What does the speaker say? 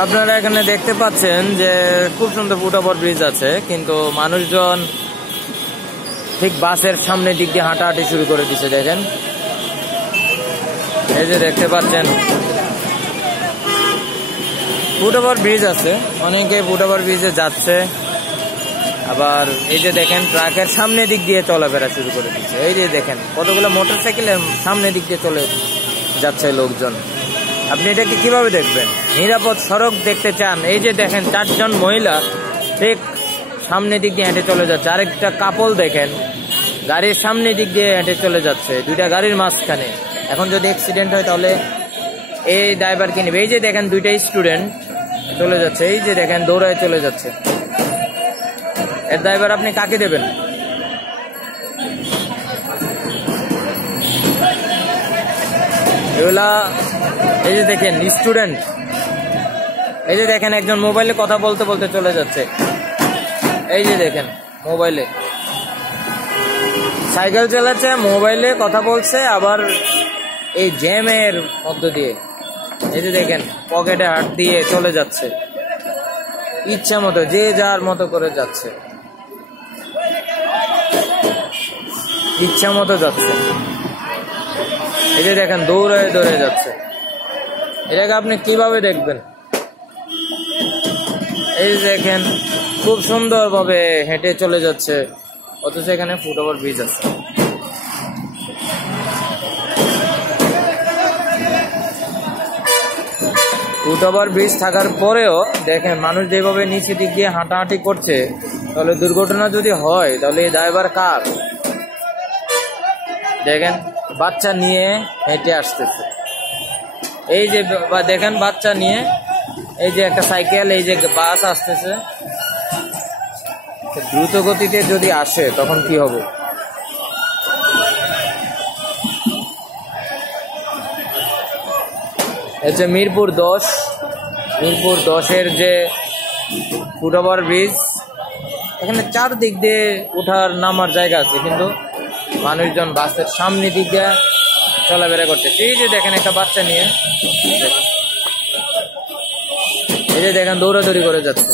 আপনারা এখানে দেখতে পাচ্ছেন যে খুব সুন্দর ফুটওভার ব্রিজ আছে, কিন্তু মানুষজন ঠিক বাসের সামনের দিক দিয়ে হাঁটাহাঁটি শুরু করে দিচ্ছে দেখেন। এই যে দেখতে পাচ্ছেন। ফুটওভার ব্রিজ আছে, অনেকে ফুটওভার ব্রিজে যাচ্ছে। আবার এই যে দেখেন, ট্রাকের সামনের দিক দিয়ে চলাফেরা শুরু করে দিচ্ছে এই যে দেখেন, কতগুলো মোটর সাইকেলের সামনের দিক দিয়ে চলে যাচ্ছে লোকজন। আপনি এটাকে কীভাবে দেখবেন? নিরাপদ সড়ক দেখতে চান। এই যে দেখেন, চারজন মহিলা ঠিক সামনের দিক দিয়ে হেঁটে চলে যাচ্ছে। আরেকটা কাপল দেখেন, গাড়ির সামনের দিক দিয়ে হেঁটে চলে যাচ্ছে। দুইটা গাড়ির মাঝখানে। এখন যদি অ্যাক্সিডেন্ট হয় তাহলে এই ড্রাইভার কিনবে এই যে দেখেন, দুইটা স্টুডেন্ট চলে যাচ্ছে। এই যে দেখেন, দৌড়ায় চলে যাচ্ছে। এর ড্রাইভার আপনি কাকে দেবেন? এগুলা, এই যে দেখেন স্টুডেন্ট এই যে দেখেন, একজন মোবাইলে কথা বলতে বলতে চলে যাচ্ছে। এই যে দেখেন, মোবাইলে। সাইকেল চালাচ্ছে, মোবাইলে কথা বলছে, আবার এই জ্যামের মধ্য দিয়ে। এই যে দেখেন, পকেটে হাত দিয়ে চলে যাচ্ছে। ইচ্ছা মতো, যে যার মতো করে যাচ্ছে। ইচ্ছা মতো যাচ্ছে। এই যে দেখেন দৌড়ে দৌড়ে যাচ্ছে। এটাকে আপনি কীভাবে দেখবেন? এই দেখেন, খুব সুন্দরভাবে হেঁটে চলে যাচ্ছে, অথচ এখানে ফুটওভার ব্রিজ আছে। ফুটওভার ব্রিজ থাকার পরেও দেখেন, মানুষ যেভাবে নিচে দিক দিয়ে হাঁটাহাঁটি করছে, তাহলে দুর্ঘটনা যদি হয়, তাহলে এই ড্রাইভার কার? দেখেন, বাচ্চা নিয়ে হেঁটে আসতেছে। এই যে দেখেন, বাচ্চা নিয়ে এই যে একটা সাইকেল, এই যে বাস আসতেছে। দ্রুত গতিতে যদি আসে, তখন কি হবে? এই যে মিরপুর দশ, মিরপুর দশের যে ফুটওভার ব্রিজ, এখানে চারদিক দিয়ে ওঠার নামার জায়গা আছে, কিন্তু মানুষজন বাসের সামনে দিক দিয়ে চলাফেরা করছে এই যে দেখেন একটা বাচ্চা নিয়ে। এই যে দেখেন দৌড়াদৌড়ি করে যাচ্ছে